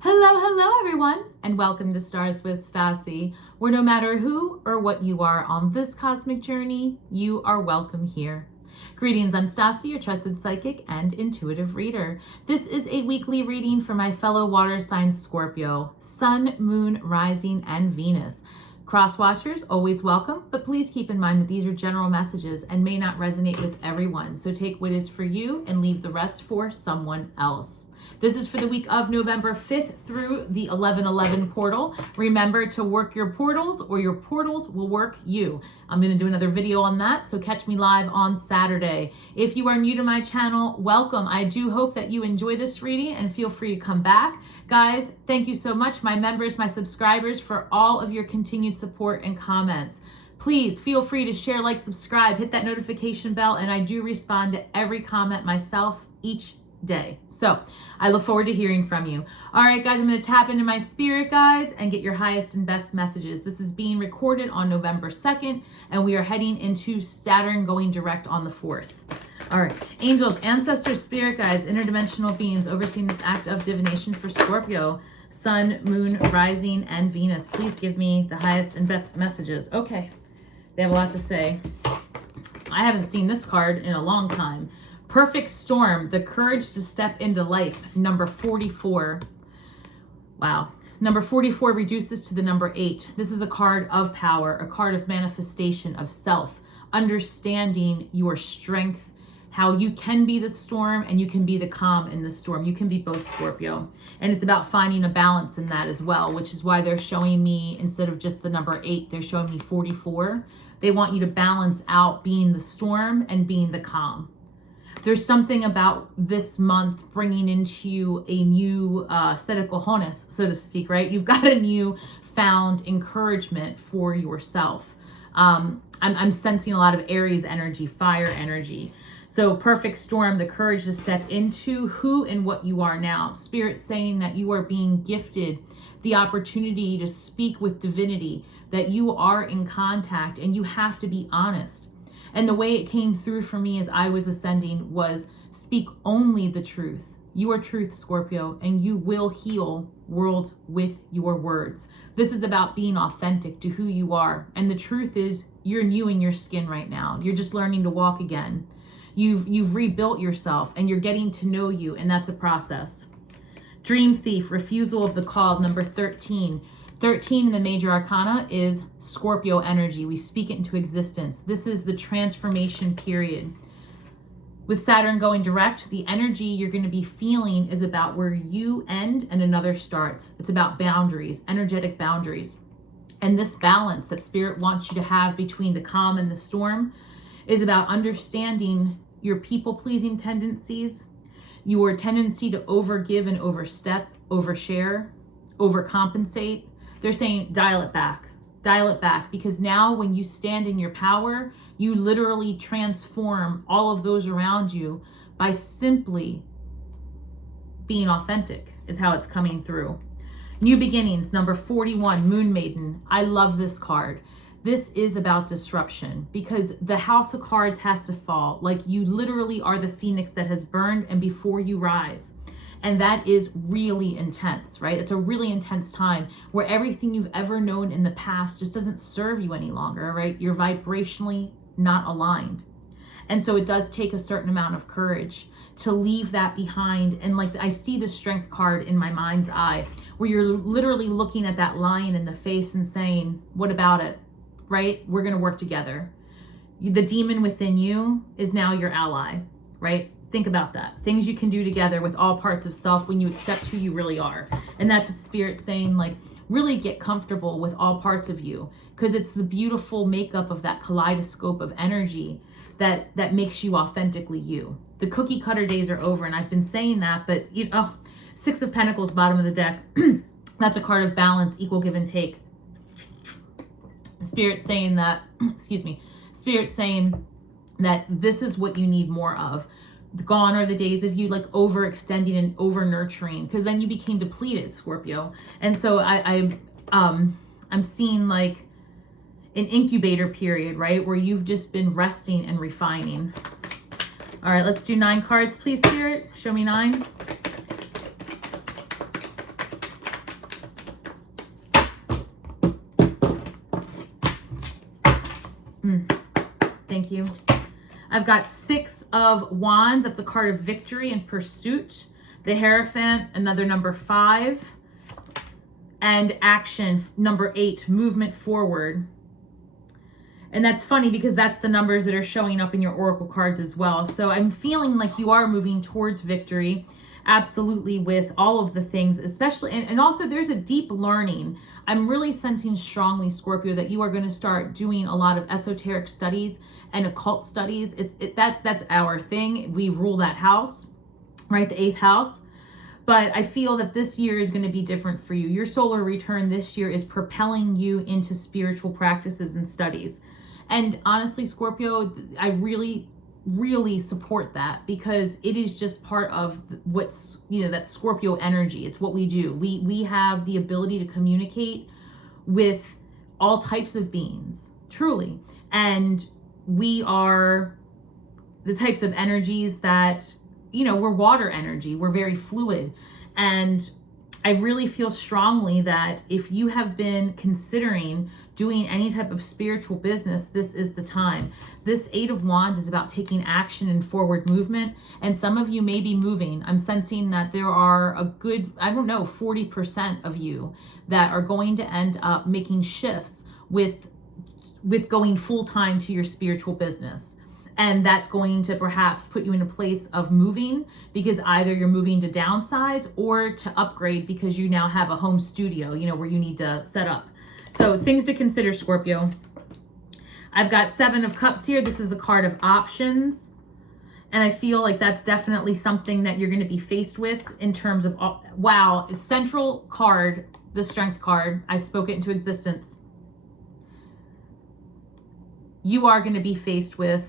Hello everyone, and welcome to Stars with Stasi, where no matter who or what you are on this cosmic journey, you are welcome here. Greetings, I'm Stasi, your trusted psychic and intuitive reader. This is a weekly reading for my fellow water signs Scorpio, Sun, Moon, Rising, and Venus. Cross watchers, always welcome, but please keep in mind that these are general messages and may not resonate with everyone, so take what is for you and leave the rest for someone else. This is for the week of November 5th through the 11/11 portal. Remember to work your portals or your portals will work you. I'm going to do another video on that, so catch me live on Saturday. If you are new to my channel, welcome. I do hope that you enjoy this reading and feel free to come back. Guys, thank you so much, my members, my subscribers, for all of your continued support and comments. Please feel free to share, like, subscribe, hit that notification bell, and I do respond to every comment myself each day. So I look forward to hearing from you. All right, guys, I'm going to tap into my spirit guides and get your highest and best messages. This is being recorded on November 2nd, and we are heading into Saturn going direct on the 4th. All right, angels, ancestors, spirit guides, interdimensional beings overseeing this act of divination for Scorpio, Sun, Moon, Rising, and Venus. Please give me the highest and best messages. Okay, they have a lot to say. I haven't seen this card in a long time. Perfect Storm, the courage to step into life, number 44. Wow. Number 44 reduces to the number 8. This is a card of power, a card of manifestation, of self, understanding your strength, how you can be the storm and you can be the calm in the storm. You can be both, Scorpio. And it's about finding a balance in that as well, which is why they're showing me, instead of just the number 8, they're showing me 44. They want you to balance out being the storm and being the calm. There's something about this month bringing into you a new set of cojones, so to speak, right? You've got a new found encouragement for yourself. I'm sensing a lot of Aries energy, fire energy. So perfect storm, the courage to step into who and what you are now. Spirit saying that you are being gifted the opportunity to speak with divinity, that you are in contact and you have to be honest. And the way it came through for me as I was ascending was speak only the truth. Your truth, Scorpio, and you will heal worlds with your words. This is about being authentic to who you are. And the truth is you're new in your skin right now. You're just learning to walk again. You've rebuilt yourself and you're getting to know you, and that's a process. Dream Thief, refusal of the call, number 13. 13 in the major arcana is Scorpio energy. We speak it into existence. This is the transformation period. With Saturn going direct, the energy you're going to be feeling is about where you end and another starts. It's about boundaries, energetic boundaries. And this balance that Spirit wants you to have between the calm and the storm is about understanding your people-pleasing tendencies, your tendency to overgive and overstep, overshare, overcompensate. They're saying dial it back, because now when you stand in your power, you literally transform all of those around you by simply being authentic, is how it's coming through. New beginnings, number 41, Moon Maiden. I love this card. This is about disruption because the house of cards has to fall. Like you literally are the phoenix that has burned and before you rise. And that is really intense, right? It's a really intense time where everything you've ever known in the past just doesn't serve you any longer, right? You're vibrationally not aligned. And so it does take a certain amount of courage to leave that behind. And like I see the strength card in my mind's eye where you're literally looking at that lion in the face and saying, what about it, right? We're going to work together. The demon within you is now your ally, right? Think about that. Things you can do together with all parts of self when you accept who you really are. And that's what Spirit's saying, like really get comfortable with all parts of you, because it's the beautiful makeup of that kaleidoscope of energy that makes you authentically you. The cookie cutter days are over, and I've been saying that, but you know, 6 of Pentacles, bottom of the deck, that's a card of balance, equal give and take. Spirit saying that, excuse me, Spirit saying that this is what you need more of. Gone are the days of you like overextending and over nurturing, because then you became depleted, Scorpio. And so I'm seeing like an incubator period, right, where you've just been resting and refining. All right, let's do 9 cards, please, Spirit. Show me 9. Thank you. I've got 6 of Wands. That's a card of victory and pursuit. The Hierophant, another number 5. And action, number 8, movement forward. And that's funny because that's the numbers that are showing up in your oracle cards as well. So I'm feeling like you are moving towards victory. Absolutely, with all of the things, especially, and also there's a deep learning. I'm really sensing strongly, Scorpio, that you are going to start doing a lot of esoteric studies and occult studies. That's our thing. We rule that house, right? The 8th house. But I feel that this year is going to be different for you. Your solar return this year is propelling you into spiritual practices and studies. And honestly, Scorpio, I really support that, because it is just part of what's, that Scorpio energy. It's what we do. We have the ability to communicate with all types of beings, truly. And we are the types of energies that, we're water energy. We're very fluid. And I really feel strongly that if you have been considering doing any type of spiritual business, this is the time. This 8 of Wands is about taking action and forward movement. And some of you may be moving. I'm sensing that there are a good, 40% of you that are going to end up making shifts with going full time to your spiritual business. And that's going to perhaps put you in a place of moving, because either you're moving to downsize or to upgrade because you now have a home studio, where you need to set up. So things to consider, Scorpio. I've got 7 of Cups here. This is a card of options. And I feel like that's definitely something that you're going to be faced with in terms of, wow, central card, the Strength card. I spoke it into existence. You are going to be faced with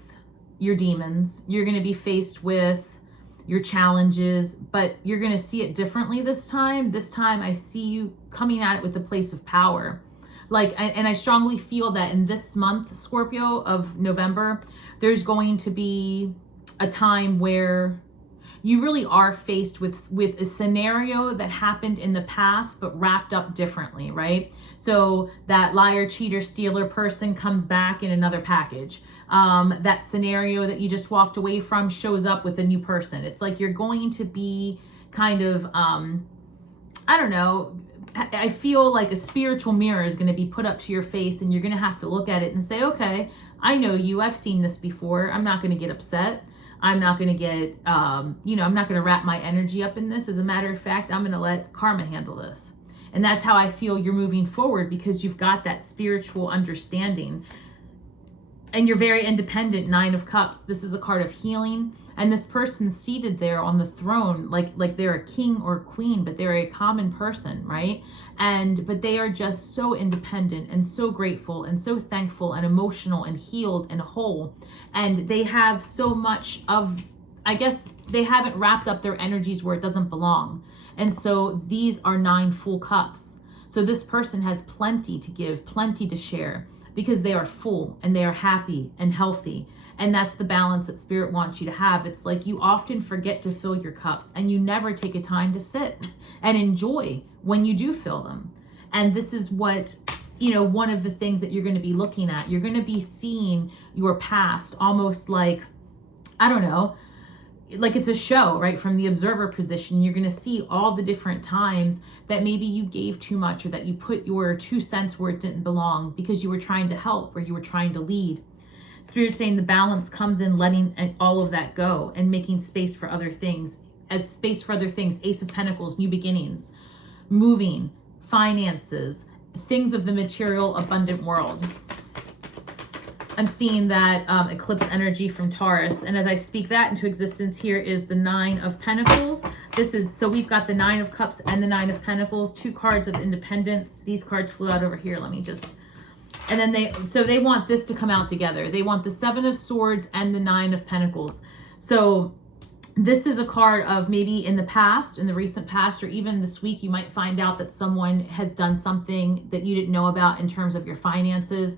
your demons. You're going to be faced with your challenges, but you're going to see it differently this time. This time I see you coming at it with a place of power. And I strongly feel that in this month, Scorpio, of November, there's going to be a time where you really are faced with a scenario that happened in the past, but wrapped up differently, right? So that liar, cheater, stealer person comes back in another package. That scenario that you just walked away from shows up with a new person. It's like you're going to be kind of, I feel like a spiritual mirror is going to be put up to your face, and you're going to have to look at it and say, okay, I know you. I've seen this before. I'm not going to get upset. I'm not going to get, I'm not going to wrap my energy up in this. As a matter of fact, I'm going to let karma handle this. And that's how I feel you're moving forward, because you've got that spiritual understanding. And you're very independent, 9 of Cups. This is a card of healing. And this person's seated there on the throne, like they're a king or a queen, but they're a common person, right? But they are just so independent and so grateful and so thankful and emotional and healed and whole. And they have so much of, I guess, they haven't wrapped up their energies where it doesn't belong. And so these are 9 full cups. So this person has plenty to give, plenty to share, because they are full and they are happy and healthy. And that's the balance that Spirit wants you to have. It's like you often forget to fill your cups, and you never take a time to sit and enjoy when you do fill them. And this is what, one of the things that you're going to be looking at. You're going to be seeing your past almost like, like it's a show, right? From the observer position, you're going to see all the different times that maybe you gave too much, or that you put your 2 cents where it didn't belong because you were trying to help or you were trying to lead. Spirit's saying the balance comes in letting all of that go and making space for other things. As space for other things, Ace of Pentacles, new beginnings, moving, finances, things of the material, abundant world. I'm seeing that eclipse energy from Taurus. And as I speak that into existence, here is the 9 of Pentacles. So we've got the 9 of Cups and the 9 of Pentacles, 2 cards of independence. These cards flew out over here. Let me just, and then they want this to come out together. They want the 7 of Swords and the 9 of Pentacles. So this is a card of maybe in the past, in the recent past, or even this week, you might find out that someone has done something that you didn't know about in terms of your finances.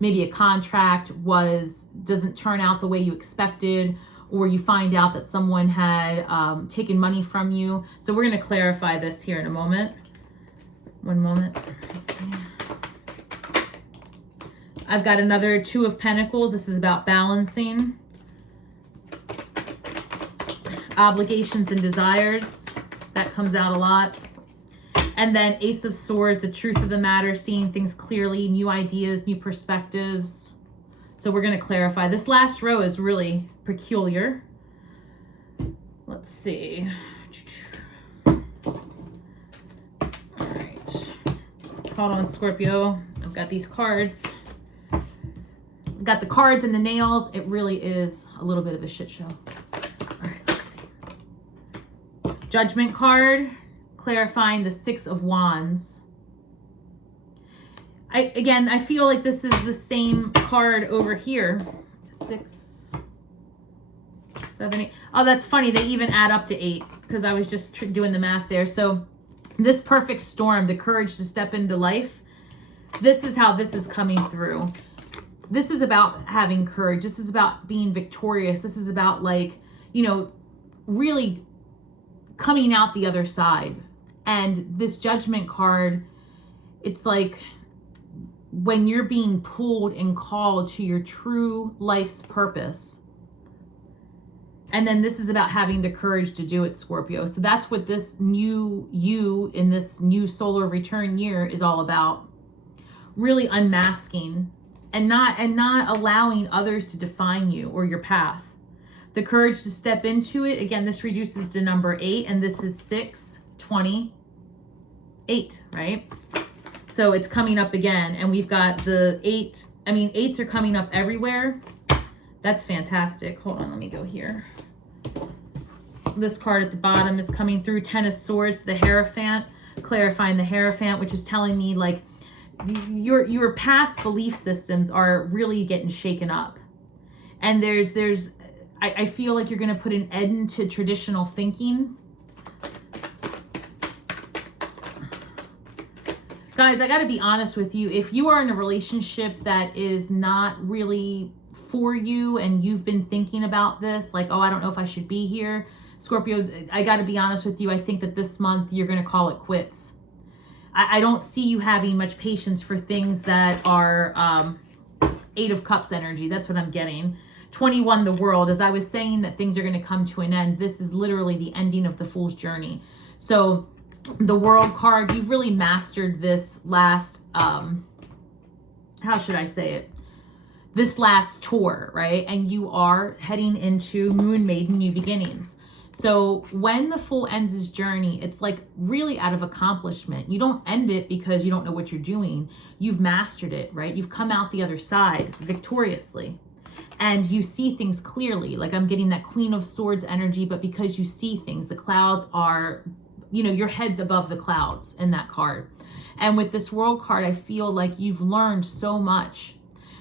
Maybe a contract doesn't turn out the way you expected, or you find out that someone had taken money from you. So we're going to clarify this here in a moment. One moment. Let's see. I've got another Two of Pentacles. This is about balancing obligations and desires. That comes out a lot. And then Ace of Swords, the truth of the matter, seeing things clearly, new ideas, new perspectives. So we're going to clarify. This last row is really peculiar. Let's see. All right. Hold on, Scorpio. I've got these cards. I've got the cards and the nails. It really is a little bit of a shit show. All right, let's see. Judgment card, clarifying the Six of Wands. I feel like this is the same card over here. 6, 7, 8. Oh, that's funny. They even add up to 8 because I was just doing the math there. So this perfect storm, the courage to step into life, this is how this is coming through. This is about having courage. This is about being victorious. This is about, like, you know, really coming out the other side. And this Judgment card, it's like when you're being pulled and called to your true life's purpose. And then this is about having the courage to do it, Scorpio. So that's what this new you in this new solar return year is all about. Really unmasking and not allowing others to define you or your path. The courage to step into it. Again, this reduces to number 8, and this is 6, 20, 8, right? So it's coming up again, and we've got the 8. I mean, 8s are coming up everywhere. That's fantastic. Hold on, let me go here. This card at the bottom is coming through, 10 of Swords, the Hierophant, clarifying the Hierophant, which is telling me, like, your past belief systems are really getting shaken up. And I feel like you're going to put an end to traditional thinking. Guys, I got to be honest with you. If you are in a relationship that is not really for you and you've been thinking about this, like, oh, I don't know if I should be here, Scorpio, I got to be honest with you. I think that this month you're going to call it quits. I don't see you having much patience for things that are 8 of Cups energy. That's what I'm getting. 21, the World. As I was saying that things are going to come to an end, this is literally the ending of the Fool's journey. So the World card, you've really mastered this last, how should I say it? This last tour, right? And you are heading into Moon Maiden New Beginnings. So when the Fool ends his journey, it's like really out of accomplishment. You don't end it because you don't know what you're doing. You've mastered it, right? You've come out the other side victoriously. And you see things clearly. Like, I'm getting that Queen of Swords energy, but because you see things, the clouds are, you know, your head's above the clouds in that card. And with this World card, I feel like you've learned so much.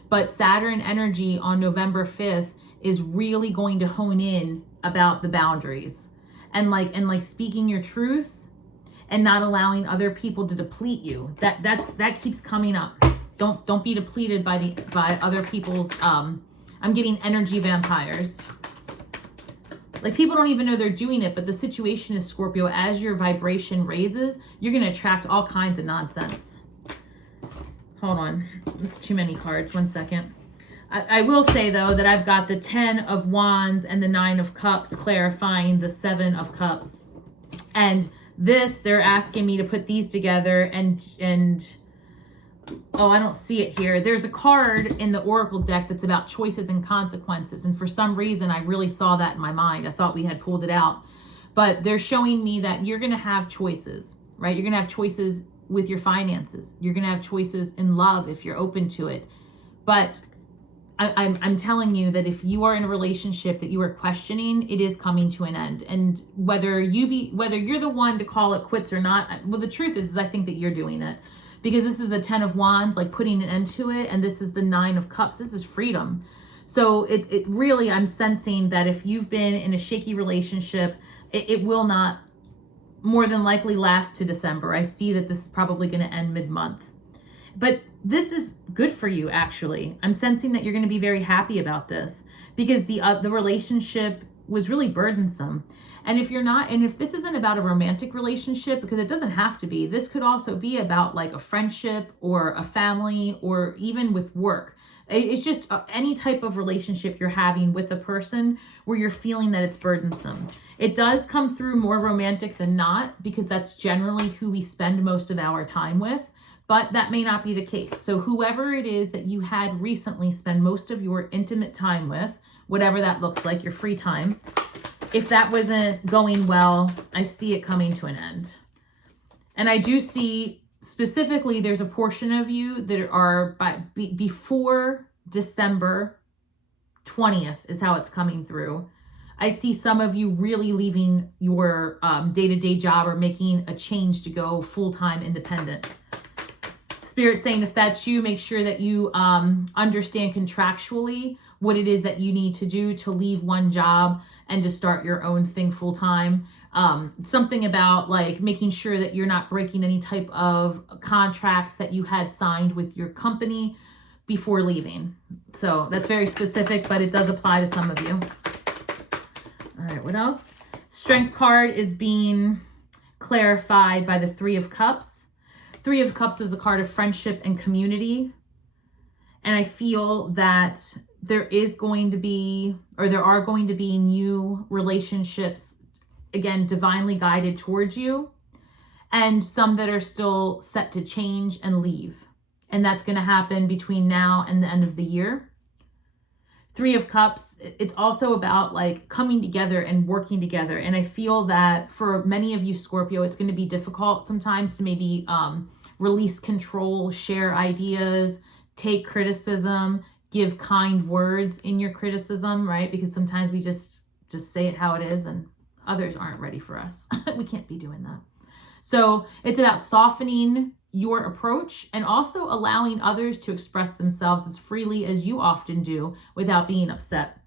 But Saturn energy on November 5th is really going to hone in about the boundaries and like speaking your truth and not allowing other people to deplete you. That keeps coming up. Don't be depleted by other people's I'm getting energy vampires. Like, people don't even know they're doing it, but the situation is, Scorpio, as your vibration raises, you're going to attract all kinds of nonsense. Hold on. This is too many cards. 1 second. I will say, though, that I've got the 10 of Wands and the 9 of Cups clarifying the 7 of Cups. And this, they're asking me to put these together and oh, I don't see it here. There's a card in the Oracle deck that's about choices and consequences. And for some reason, I really saw that in my mind. I thought we had pulled it out. But they're showing me that you're going to have choices, right? You're going to have choices with your finances. You're going to have choices in love if you're open to it. But I'm telling you that if you are in a relationship that you are questioning, it is coming to an end. And whether you're the one to call it quits or not, well, the truth is I think that you're doing it. Because this is the 10 of Wands, like putting an end to it. And this is the 9 of Cups. This is freedom. So it really, I'm sensing that if you've been in a shaky relationship, it will not more than likely last to December. I see that this is probably going to end mid-month. But this is good for you, actually. I'm sensing that you're going to be very happy about this because the relationship was really burdensome. And if you're not, and if this isn't about a romantic relationship, because it doesn't have to be, this could also be about like a friendship or a family or even with work. It's just any type of relationship you're having with a person where you're feeling that it's burdensome. It does come through more romantic than not, because that's generally who we spend most of our time with, but that may not be the case. So whoever it is that you had recently spend most of your intimate time with, whatever that looks like, your free time, if that wasn't going well, I see it coming to an end. And I do see specifically there's a portion of you that are before December 20th is how it's coming through. I see some of you really leaving your day-to-day job or making a change to go full-time independent. Spirit saying if that's you, make sure that you understand contractually what it is that you need to do to leave one job and to start your own thing full-time. Something about like making sure that you're not breaking any type of contracts that you had signed with your company before leaving. So that's very specific, but it does apply to some of you. All right, what else? Strength card is being clarified by the Three of Cups. Three of Cups is a card of friendship and community. And I feel that there are going to be new relationships, again, divinely guided towards you, and some that are still set to change and leave. And that's going to happen between now and the end of the year. Three of Cups, it's also about like coming together and working together. And I feel that for many of you, Scorpio, it's going to be difficult sometimes to maybe release control, share ideas, take criticism, give kind words in your criticism, right? Because sometimes we just say it how it is and others aren't ready for us. We can't be doing that. So it's about softening your approach and also allowing others to express themselves as freely as you often do without being upset.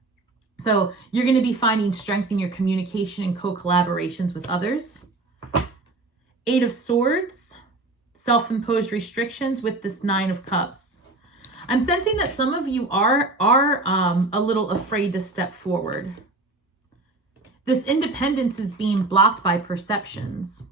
So you're going to be finding strength in your communication and co-collaborations with others. Eight of Swords, self-imposed restrictions with this Nine of Cups. I'm sensing that some of you are a little afraid to step forward. This independence is being blocked by perceptions.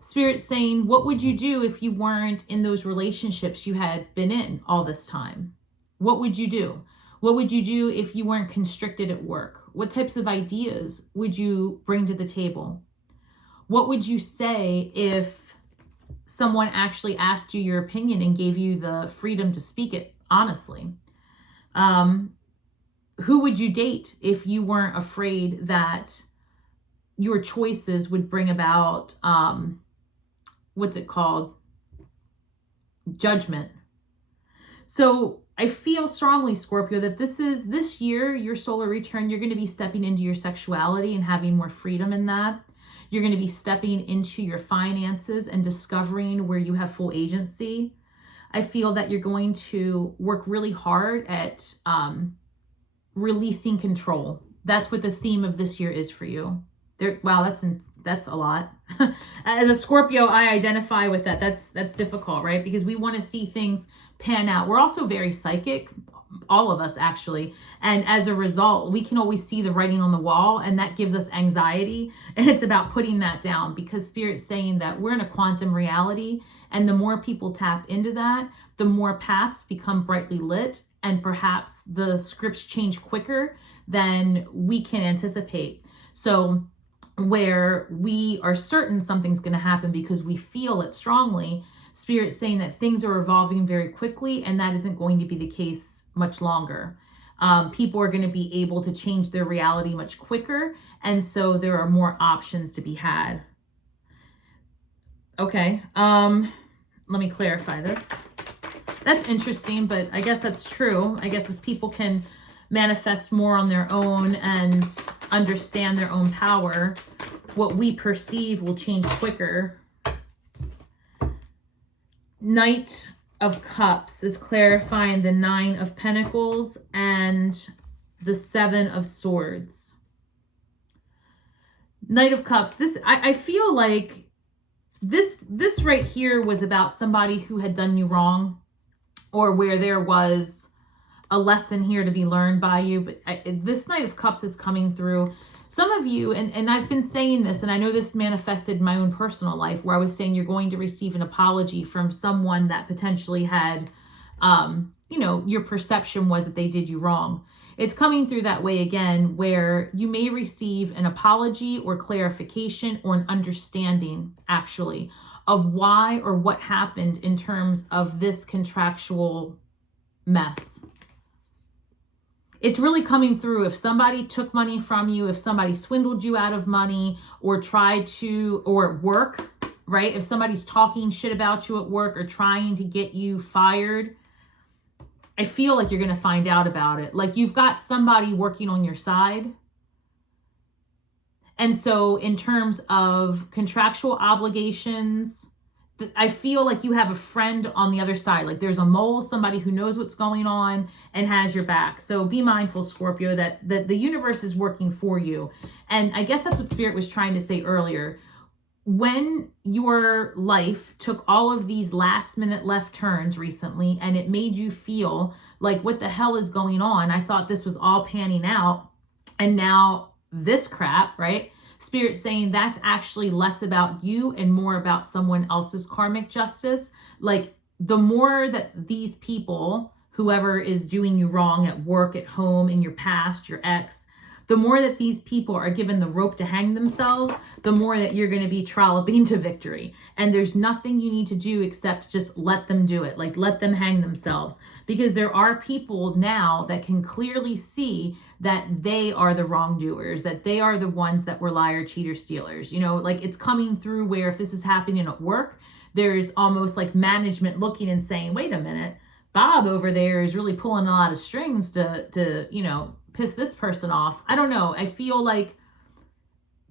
Spirit saying, what would you do if you weren't in those relationships you had been in all this time? What would you do? What would you do if you weren't constricted at work? What types of ideas would you bring to the table? What would you say if someone actually asked you your opinion and gave you the freedom to speak it honestly? Who would you date if you weren't afraid that your choices would bring about, judgment? So I feel strongly, Scorpio, that this year, your solar return, you're going to be stepping into your sexuality and having more freedom in that. You're going to be stepping into your finances and discovering where you have full agency. I feel that you're going to work really hard at releasing control. That's what the theme of this year is for you. Wow, that's a lot. As a Scorpio, I identify with that. That's difficult, right? Because we want to see things pan out. We're also very psychic, all of us actually. And as a result, we can always see the writing on the wall, and that gives us anxiety. And it's about putting that down, because Spirit's saying that we're in a quantum reality. And the more people tap into that, the more paths become brightly lit, and perhaps the scripts change quicker than we can anticipate. So where we are certain something's going to happen because we feel it strongly, Spirit's saying that things are evolving very quickly, and that isn't going to be the case much longer. People are going to be able to change their reality much quicker, and so there are more options to be had. Okay, let me clarify this. That's interesting, but I guess that's true. I guess as people can manifest more on their own and understand their own power, what we perceive will change quicker. Knight of Cups is clarifying the Nine of Pentacles and the Seven of Swords. Knight of Cups, I feel like this right here was about somebody who had done you wrong, or where there was a lesson here to be learned by you. But this Knight of Cups is coming through. Some of you, and I've been saying this, and I know this manifested in my own personal life, where I was saying you're going to receive an apology from someone that potentially had, your perception was that they did you wrong. It's coming through that way again, where you may receive an apology or clarification or an understanding, actually, of why or what happened in terms of this contractual mess. It's really coming through if somebody took money from you, if somebody swindled you out of money or tried to, or at work, right? If somebody's talking shit about you at work or trying to get you fired, I feel like you're going to find out about it. Like you've got somebody working on your side. And so in terms of contractual obligations, I feel like you have a friend on the other side. Like there's a mole, somebody who knows what's going on and has your back. So be mindful, Scorpio, that the universe is working for you. And I guess that's what Spirit was trying to say earlier. When your life took all of these last minute left turns recently and it made you feel like what the hell is going on? I thought this was all panning out. And now this crap, right? Spirit saying that's actually less about you and more about someone else's karmic justice. Like the more that these people, whoever is doing you wrong at work, at home, in your past, your ex, the more that these people are given the rope to hang themselves, the more that you're going to be trolloping to victory. And there's nothing you need to do except just let them do it. Like let them hang themselves, because there are people now that can clearly see that they are the wrongdoers, that they are the ones that were liar, cheater, stealers. Like it's coming through where if this is happening at work, there's almost like management looking and saying, wait a minute, Bob over there is really pulling a lot of strings to piss this person off. I don't know. I feel like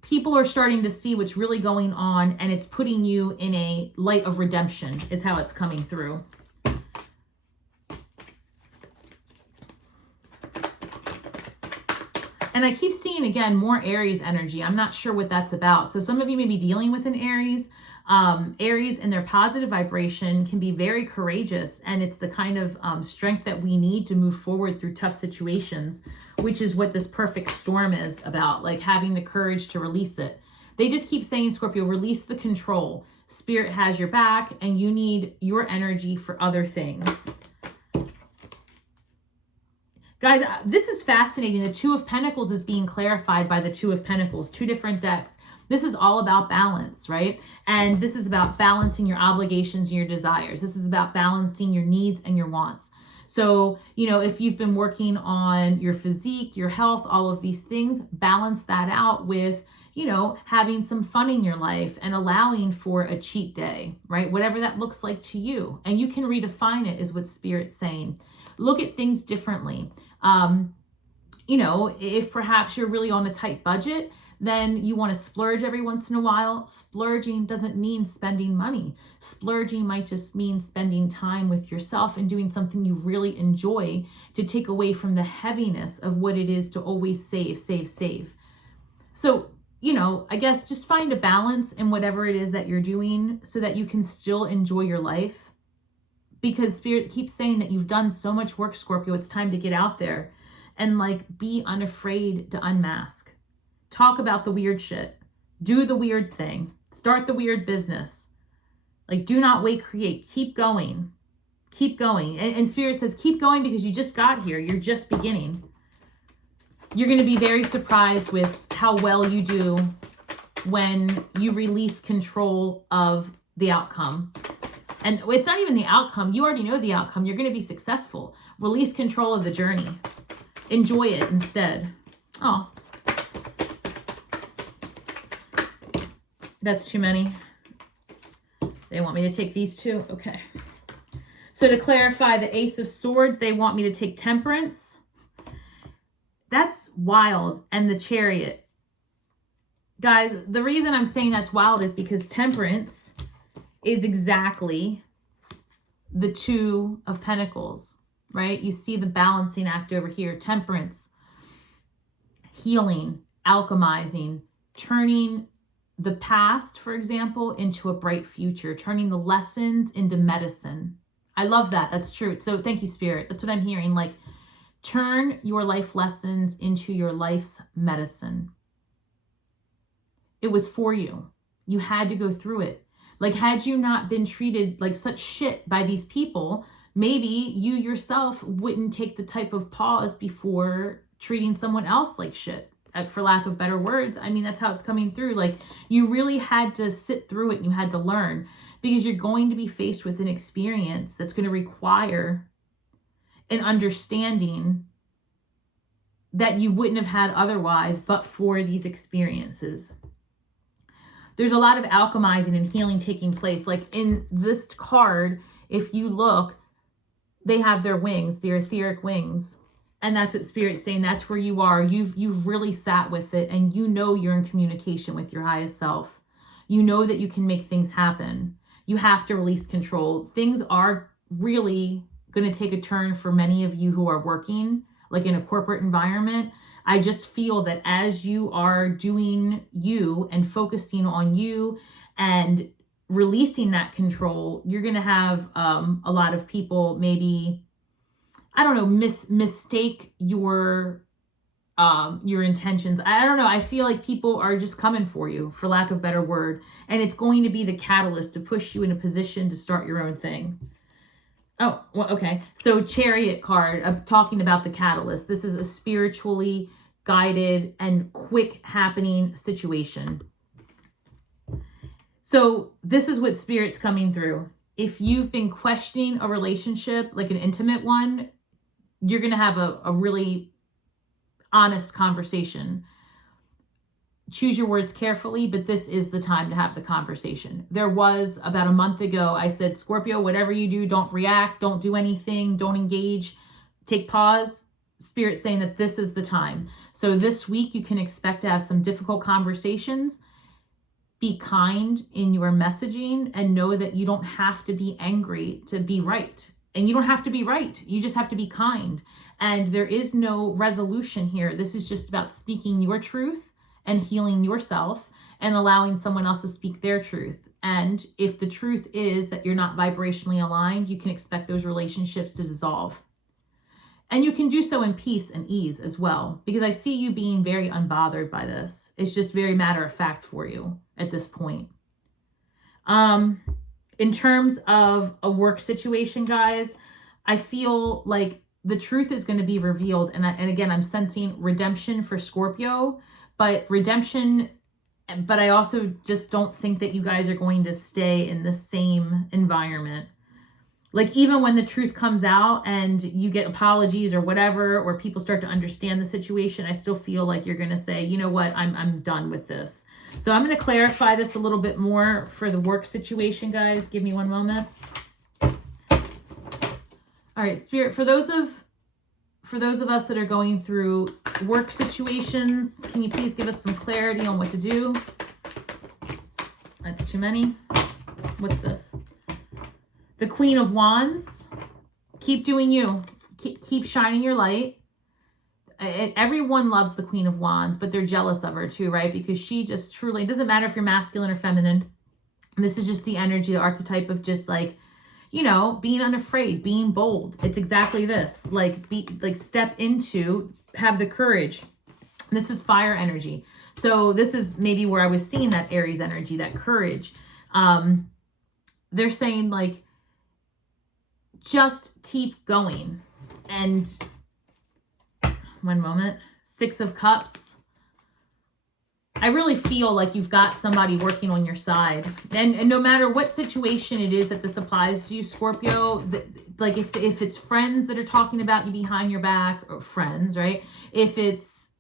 people are starting to see what's really going on, and it's putting you in a light of redemption is how it's coming through. And I keep seeing, again, more Aries energy. I'm not sure what that's about. So some of you may be dealing with an Aries. Aries in their positive vibration can be very courageous. And it's the kind of strength that we need to move forward through tough situations, which is what this perfect storm is about, like having the courage to release it. They just keep saying, Scorpio, release the control. Spirit has your back and you need your energy for other things. Guys, this is fascinating. The Two of Pentacles is being clarified by the Two of Pentacles, two different decks. This is all about balance, right? And this is about balancing your obligations and your desires. This is about balancing your needs and your wants. So, if you've been working on your physique, your health, all of these things, balance that out with, having some fun in your life and allowing for a cheat day, right? Whatever that looks like to you. And you can redefine it is what Spirit's saying. Look at things differently. If perhaps you're really on a tight budget, then you want to splurge every once in a while. Splurging doesn't mean spending money. Splurging might just mean spending time with yourself and doing something you really enjoy to take away from the heaviness of what it is to always save. So, I guess just find a balance in whatever it is that you're doing so that you can still enjoy your life. Because Spirit keeps saying that you've done so much work, Scorpio. It's time to get out there and be unafraid to unmask. Talk about the weird shit. Do the weird thing. Start the weird business. Do not wait, create. Keep going. Keep going. And Spirit says, keep going because you just got here. You're just beginning. You're going to be very surprised with how well you do when you release control of the outcome. And it's not even the outcome. You already know the outcome. You're going to be successful. Release control of the journey. Enjoy it instead. Oh. That's too many. They want me to take these two? Okay. So to clarify, the Ace of Swords, they want me to take Temperance. That's wild. And the Chariot. Guys, the reason I'm saying that's wild is because Temperance is exactly the Two of Pentacles, right? You see the balancing act over here. Temperance, healing, alchemizing, turning the past, for example, into a bright future, turning the lessons into medicine. I love that. That's true. So thank you, Spirit. That's what I'm hearing. Turn your life lessons into your life's medicine. It was for you. You had to go through it. Like, had you not been treated like such shit by these people, maybe you yourself wouldn't take the type of pause before treating someone else like shit, for lack of better words. I mean, that's how it's coming through. Like, you really had to sit through it and you had to learn, because you're going to be faced with an experience that's going to require an understanding that you wouldn't have had otherwise, but for these experiences. There's a lot of alchemizing and healing taking place. Like in this card, if you look, they have their wings, their etheric wings. And that's what Spirit's saying. That's where you are. You've really sat with it, and you know you're in communication with your highest self. You know that you can make things happen. You have to release control. Things are really going to take a turn for many of you who are working like in a corporate environment. I just feel that as you are doing you and focusing on you and releasing that control, you're going to have a lot of people maybe, I don't know, mistake your intentions. I don't know. I feel like people are just coming for you, for lack of a better word. And it's going to be the catalyst to push you in a position to start your own thing. Oh, well, okay. So Chariot card, talking about the catalyst. This is a spiritually guided and quick happening situation. So this is what Spirit's coming through. If you've been questioning a relationship, like an intimate one, you're going to have a really honest conversation. Choose your words carefully, but this is the time to have the conversation. There was about a month ago, I said, Scorpio, whatever you do, don't react, don't do anything, don't engage, take pause. Spirit saying that this is the time. So this week you can expect to have some difficult conversations. Be kind in your messaging and know that you don't have to be angry to be right. And you don't have to be right. You just have to be kind. And there is no resolution here. This is just about speaking your truth and healing yourself and allowing someone else to speak their truth. And if the truth is that you're not vibrationally aligned, you can expect those relationships to dissolve. And you can do so in peace and ease as well, because I see you being very unbothered by this. It's just very matter of fact for you at this point. In terms of a work situation, guys, I feel like the truth is going to be revealed. And again, I'm sensing redemption for Scorpio, but I also just don't think that you guys are going to stay in the same environment. Like, even when the truth comes out and you get apologies or whatever, or people start to understand the situation, I still feel like you're going to say, you know what, I'm done with this. So I'm going to clarify this a little bit more for the work situation, guys. Give me one moment. All right, Spirit, for those of us that are going through work situations, can you please give us some clarity on what to do? That's too many. What's this? The Queen of Wands. Keep doing you. Keep shining your light. Everyone loves the Queen of Wands, but they're jealous of her too, right? Because she just truly, it doesn't matter if you're masculine or feminine. This is just the energy, the archetype of just like, you know, being unafraid, being bold. It's exactly this. Like, step into, have the courage. This is fire energy. So this is maybe where I was seeing that Aries energy, that courage. They're saying like, just keep going. And one moment, 6 of Cups. I really feel like you've got somebody working on your side. And no matter what situation it is that this applies to you, Scorpio, like if it's friends that are talking about you behind your back, or friends, right? If it's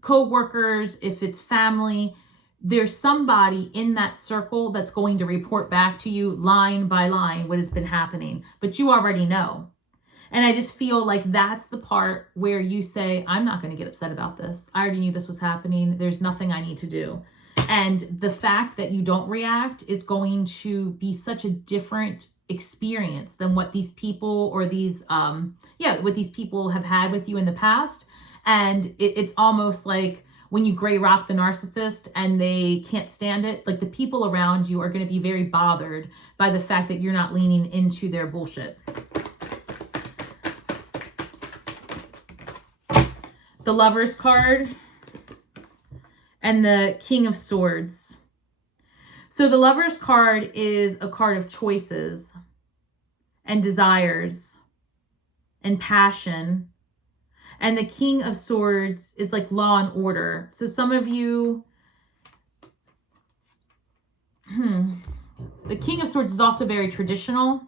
co-workers, if it's family, there's somebody in that circle that's going to report back to you line by line what has been happening, but you already know. And I just feel like that's the part where you say, I'm not going to get upset about this. I already knew this was happening. There's nothing I need to do. And the fact that you don't react is going to be such a different experience than what these people or these, what these people have had with you in the past. And it's almost like when you gray rock the narcissist and they can't stand it, like the people around you are going to be very bothered by the fact that you're not leaning into their bullshit. the Lover's card, and the King of Swords. So the Lover's card is a card of choices and desires and passion. And the King of Swords is like law and order. So some of you, the King of Swords is also very traditional.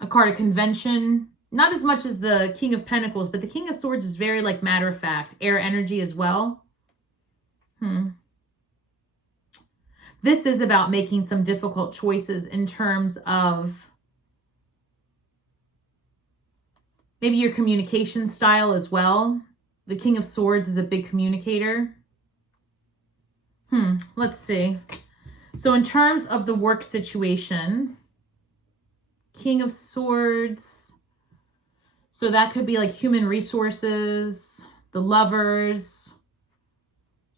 A card of convention. Not as much as the King of Pentacles, but the King of Swords is very like matter of fact. Air energy as well. This is about making some difficult choices in terms of maybe your communication style as well. The King of Swords is a big communicator. Let's see. So in terms of the work situation, King of Swords, so that could be like human resources, the Lovers,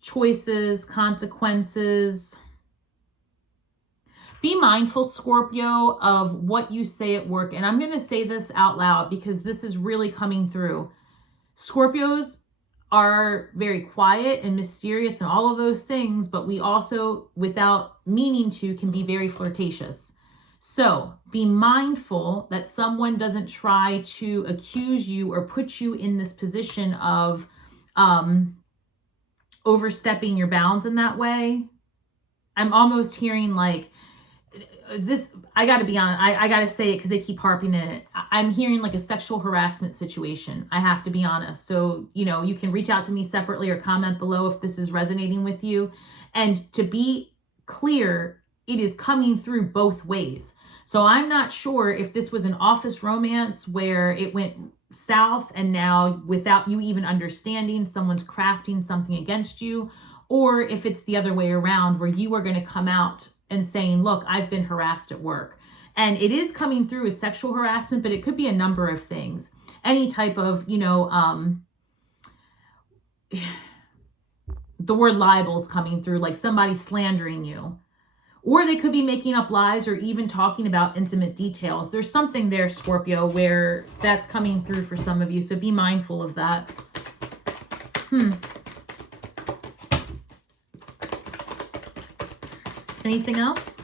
choices, consequences. Be mindful, Scorpio, of what you say at work. And I'm going to say this out loud because this is really coming through. Scorpios are very quiet and mysterious and all of those things, but we also, without meaning to, can be very flirtatious. So be mindful that someone doesn't try to accuse you or put you in this position of overstepping your bounds in that way. I'm almost hearing like this, I got to be honest, I got to say it because they keep harping in it. I'm hearing like a sexual harassment situation. I have to be honest. So, you know, you can reach out to me separately or comment below if this is resonating with you. And to be clear, it is coming through both ways. So I'm not sure if this was an office romance where it went south and now without you even understanding, someone's crafting something against you, or if it's the other way around where you are going to come out and saying, look, I've been harassed at work. And it is coming through as sexual harassment, but it could be a number of things. Any type of, you know, the word libel is coming through, like somebody slandering you. Or they could be making up lies or even talking about intimate details. There's something there, Scorpio, where that's coming through for some of you. So be mindful of that. Anything else?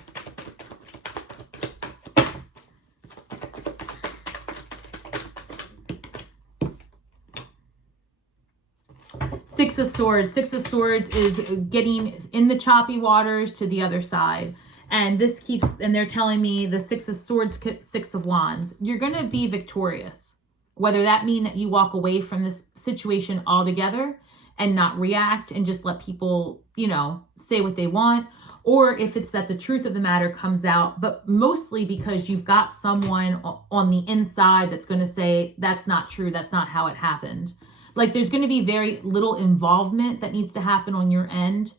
Six of Swords. Six of Swords is getting in the choppy waters to the other side. And this keeps, and they're telling me the Six of Swords, Six of Wands. You're going to be victorious. Whether that mean that you walk away from this situation altogether and not react and just let people, you know, say what they want, or if it's that the truth of the matter comes out, but mostly because you've got someone on the inside that's going to say, that's not true, that's not how it happened. Like there's going to be very little involvement that needs to happen on your end.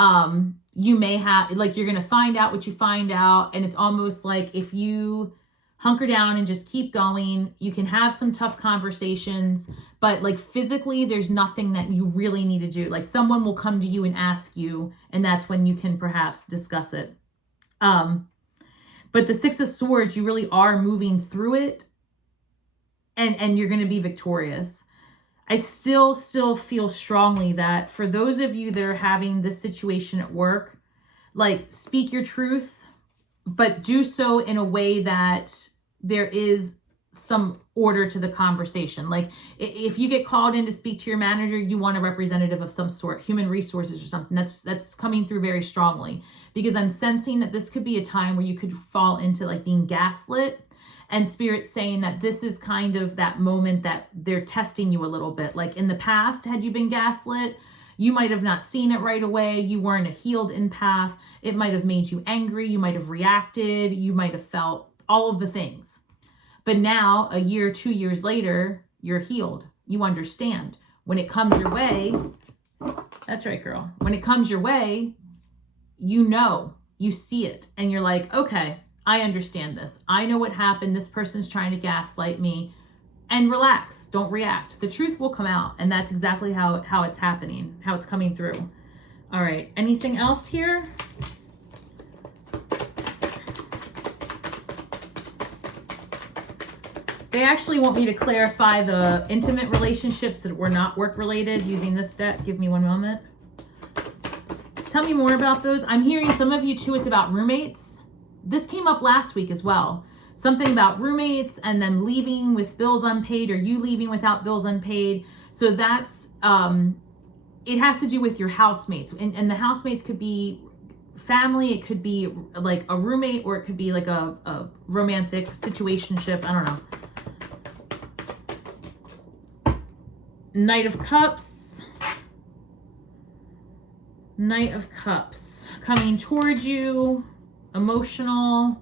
You may have, like, you're going to find out what you find out, and it's almost like if you hunker down and just keep going, you can have some tough conversations, but like physically there's nothing that you really need to do. Like someone will come to you and ask you, and that's when you can perhaps discuss it. But the Six of Swords, you really are moving through it, and you're going to be victorious. I still feel strongly that for those of you that are having this situation at work, like speak your truth, but do so in a way that there is some order to the conversation. Like if you get called in to speak to your manager, you want a representative of some sort, human resources or something. That's coming through very strongly, because I'm sensing that this could be a time where you could fall into like being gaslit, and Spirit saying that this is kind of that moment that they're testing you a little bit. Like in the past, had you been gaslit, you might have not seen it right away. You weren't a healed empath. It might have made you angry. You might have reacted. You might have felt all of the things. But now, a year, 2 years later, you're healed. You understand. When it comes your way, that's right, girl. When it comes your way, you know, you see it, and you're like, okay, I understand this. I know what happened. This person's trying to gaslight me. And relax. Don't react. The truth will come out. And that's exactly how it's happening, how it's coming through. All right. Anything else here? They actually want me to clarify the intimate relationships that were not work related using this deck. Give me one moment. Tell me more about those. I'm hearing some of you too, it's about roommates. This came up last week as well. Something about roommates and then leaving with bills unpaid, or you leaving without bills unpaid. So that's, it has to do with your housemates. And the housemates could be family, it could be like a roommate, or it could be like a romantic situationship. I don't know. Knight of Cups. Knight of Cups. Coming towards you. Emotional.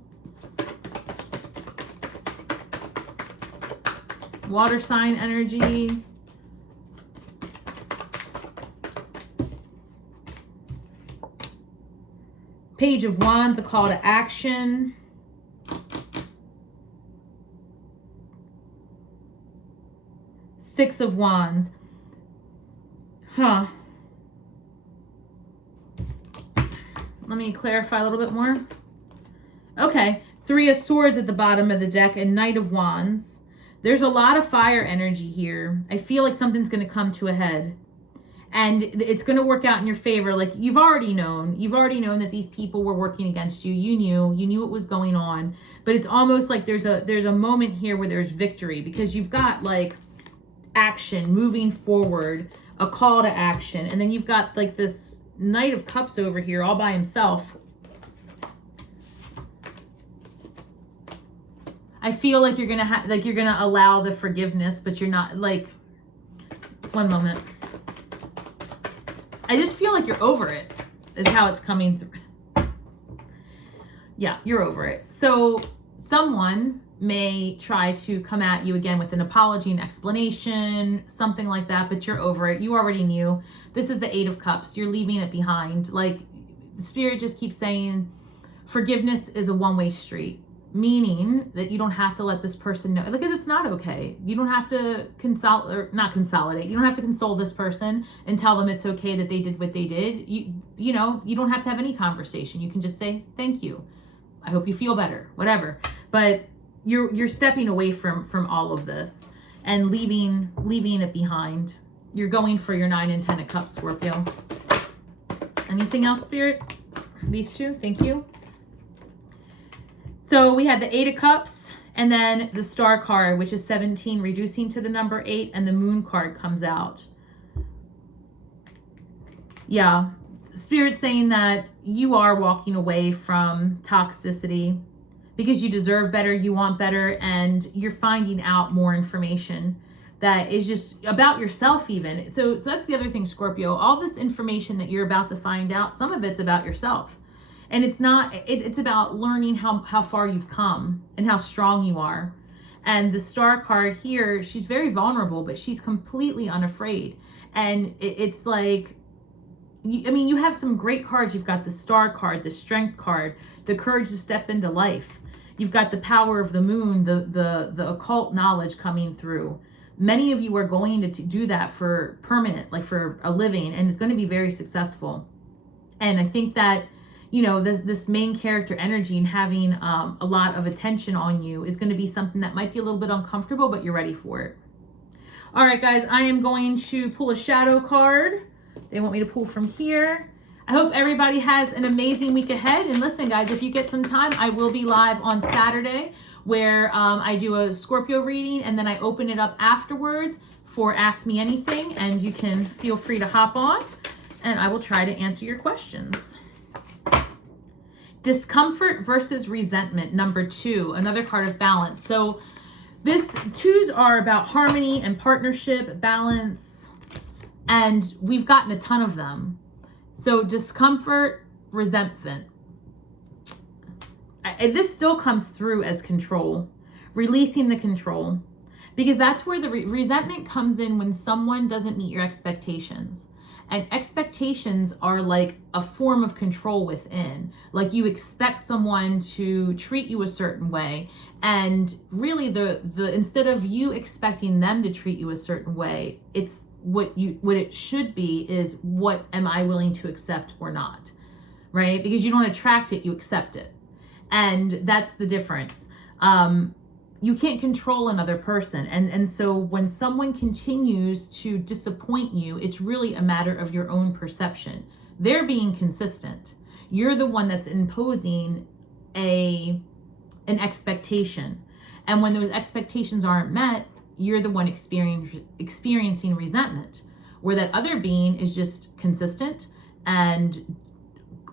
Water sign energy. Page of Wands, a call to action. Six of Wands. Let me clarify a little bit more. Okay, Three of Swords at the bottom of the deck and Knight of Wands. There's a lot of fire energy here. I feel like something's going to come to a head. And it's going to work out in your favor. Like you've already known that these people were working against you. You knew what was going on, but it's almost like there's a moment here where there's victory, because you've got like action moving forward, a call to action. And then you've got like this Knight of Cups over here all by himself. I feel like you're going to you're going to allow the forgiveness, but you're not. Like, one moment. I just feel like you're over it, is how it's coming through. Yeah, you're over it. So someone may try to come at you again with an apology, an explanation, something like that, but you're over it. You already knew. This is the Eight of Cups. You're leaving it behind. Like, Spirit just keeps saying forgiveness is a one-way street. Meaning that you don't have to let this person know, because it's not okay. You don't have to not consolidate. You don't have to console this person and tell them it's okay that they did what they did. You know, you don't have to have any conversation. You can just say, thank you. I hope you feel better, whatever. But you're stepping away from all of this and leaving it behind. You're going for your 9 and 10 of Cups, Scorpio. Anything else, Spirit? These two, thank you. So we had the 8 of Cups and then the Star card, which is 17, reducing to the number 8, and the Moon card comes out. Yeah, Spirit saying that you are walking away from toxicity because you deserve better, you want better, and you're finding out more information that is just about yourself even. So that's the other thing, Scorpio. All this information that you're about to find out, some of it's about yourself. And it's not, it's about learning how far you've come and how strong you are. And the Star card here, she's very vulnerable, but she's completely unafraid. And it's like, you have some great cards. You've got the Star card, the Strength card, the courage to step into life. You've got the power of the moon, the occult knowledge coming through. Many of you are going to do that for permanent, like for a living, and it's going to be very successful. And I think that, this main character energy and having a lot of attention on you is going to be something that might be a little bit uncomfortable, but you're ready for it. All right, guys, I am going to pull a shadow card. They want me to pull from here. I hope everybody has an amazing week ahead. And listen, guys, if you get some time, I will be live on Saturday where I do a Scorpio reading, and then I open it up afterwards for Ask Me Anything, and you can feel free to hop on and I will try to answer your questions. Discomfort versus resentment, number 2, another card of balance. So this 2s are about harmony and partnership, balance, and we've gotten a ton of them. So discomfort, resentment. This still comes through as control, releasing the control, because that's where the resentment comes in when someone doesn't meet your expectations. And expectations are like a form of control within. Like you expect someone to treat you a certain way. And really the instead of you expecting them to treat you a certain way, it's what it should be is, what am I willing to accept or not? Right? Because you don't attract it, you accept it. And that's the difference. you can't control another person. And so when someone continues to disappoint you, it's really a matter of your own perception. They're being consistent. You're the one that's imposing an expectation. And when those expectations aren't met, you're the one experiencing resentment, where that other being is just consistent and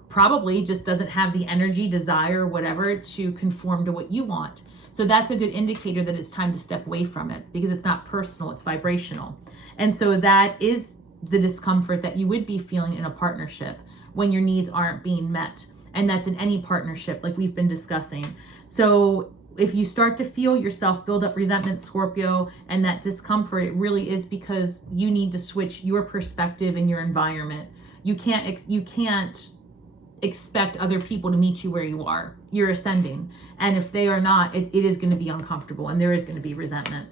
probably just doesn't have the energy, desire, whatever, to conform to what you want. So that's a good indicator that it's time to step away from it, because it's not personal, it's vibrational. And so that is the discomfort that you would be feeling in a partnership when your needs aren't being met. And that's in any partnership, like we've been discussing. So if you start to feel yourself build up resentment, Scorpio, and that discomfort, it really is because you need to switch your perspective and your environment. You can't expect other people to meet you where you are. You're ascending. And if they are not, it is going to be uncomfortable, and there is going to be resentment.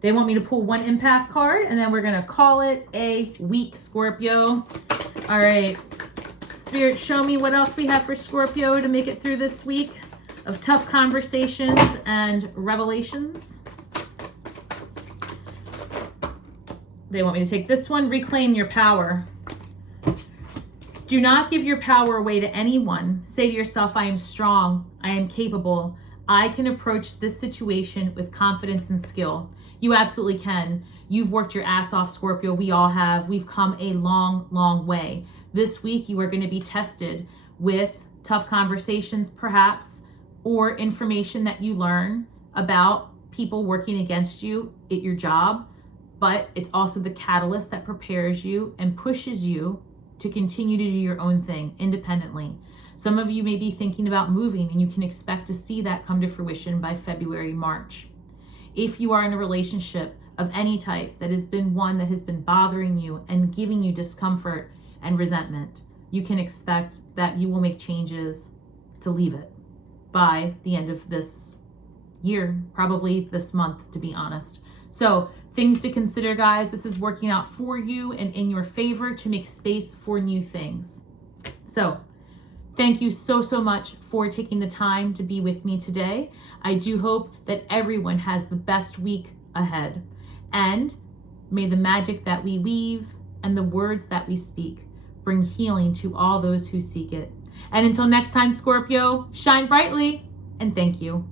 They want me to pull one empath card, and then we're going to call it a week, Scorpio. All right. Spirit, show me what else we have for Scorpio to make it through this week of tough conversations and revelations. They want me to take this one. Reclaim your power. Do not give your power away to anyone. Say to yourself, I am strong. I am capable. I can approach this situation with confidence and skill. You absolutely can. You've worked your ass off, Scorpio. We all have. We've come a long, long way. This week, you are going to be tested with tough conversations, perhaps, or information that you learn about people working against you at your job. But it's also the catalyst that prepares you and pushes you to continue to do your own thing independently. Some of you may be thinking about moving, and you can expect to see that come to fruition by February, March. If you are in a relationship of any type that has been one that has been bothering you and giving you discomfort and resentment, you can expect that you will make changes to leave it by the end of this year, probably this month, to be honest. So things to consider, guys. This is working out for you and in your favor to make space for new things. So thank you so much for taking the time to be with me today. I do hope that everyone has the best week ahead. And may the magic that we weave and the words that we speak bring healing to all those who seek it. And until next time, Scorpio, shine brightly, and thank you.